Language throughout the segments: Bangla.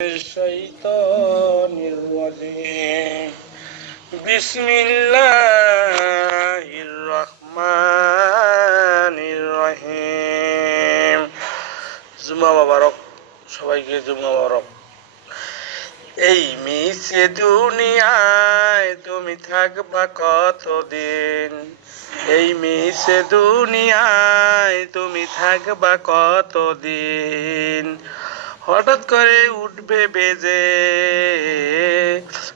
الشيطان الرجيم بسم الله الرحمن الرحيم জুমা মোবারক সবাইকে জুমা মোবারক। এই মিছে দুনিয়ায় তুমি থাকবা কতদিন? এই মিছে দুনিয়ায় তুমি থাকবা কতদিন? হঠাৎ করে উঠবে বেজে,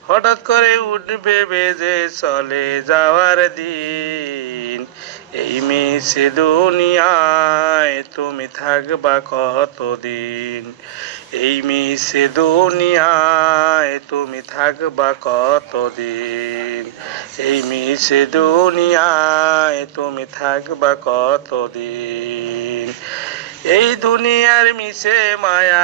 হঠাৎ করে উঠবে বেজে চলে যাওয়ার দিন। এই মিছে দুনিয়ায় তুমি থাকবা কতদিন? এই মিছে দুনিয়ায় তুমি থাকবা কতদিন? এই মিছে দুনিয়ায় তুমি থাকবা কতদিন? এই দুনিয়ার মিছে মায়ায়,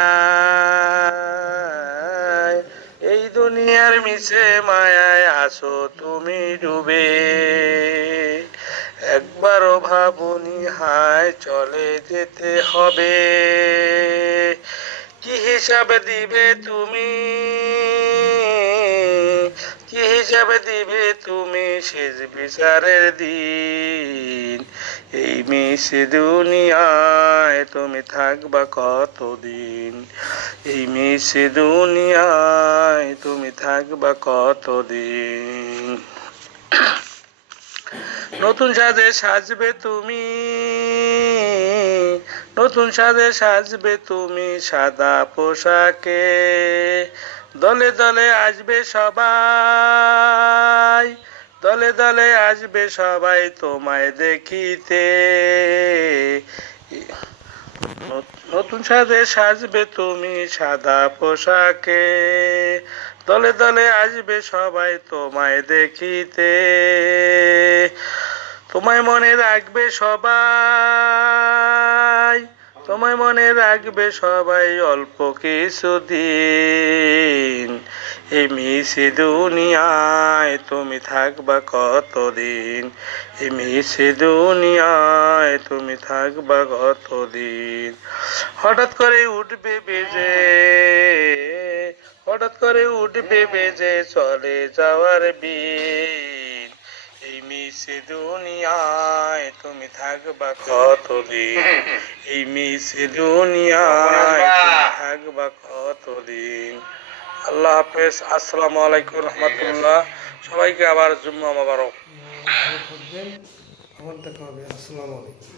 এই দুনিয়ার মিছে মায়ায় আসো তুমি ডুবে। একবারও ভাবনি হায় চলে যেতে হবে। কি হিসাব দিবে তুমি, কি হিসাব দিবে তুমি শেষ বিচারের দিন? এই মিছে দুনিয়ায় তুমি থাকবা কতদিন? এই মিছে দুনিয়ায় তুমি থাকবা কতদিন? নতুন সাজে সাজবে তুমি, নতুন সাজে সাজবে তুমি সাদা পোশাকে। দলে দলে আসবে সবাই, দলে দলে আসবে সবাই তোমায় দেখিতে। নতুন সাজে সাজবে তুমি সাদা পোশাকে। দলে দলে আসবে সবাই তোমায় দেখিতে। তোমায় মনে রাখবে সবাই, তোমায় মনে রাখবে সবাই অল্প কিছুদিন। এই মিছে দুনিয়ায় তুমি থাকবা কতদিন? এই মিছে দুনিয়ায় তুমি থাকবা কতদিন? হঠাৎ করে উঠবে বেজে, হঠাৎ করে উঠবে বেজে চলে যাওয়ার দিন। এই মিছে দুনিয়ায় তুমি থাকবা কতদিন? এই মিছে দুনিয়ায় তুমি থাকবা কতদিন? আল্লাহ হাফেজ। আসসালামু আলাইকুম রহমতুল্লাহ। সবাইকে আবার জুম্মা মোবারক। ভালো থাকবেন, আবার দেখা হবে। আসসালামু আলাইকুম।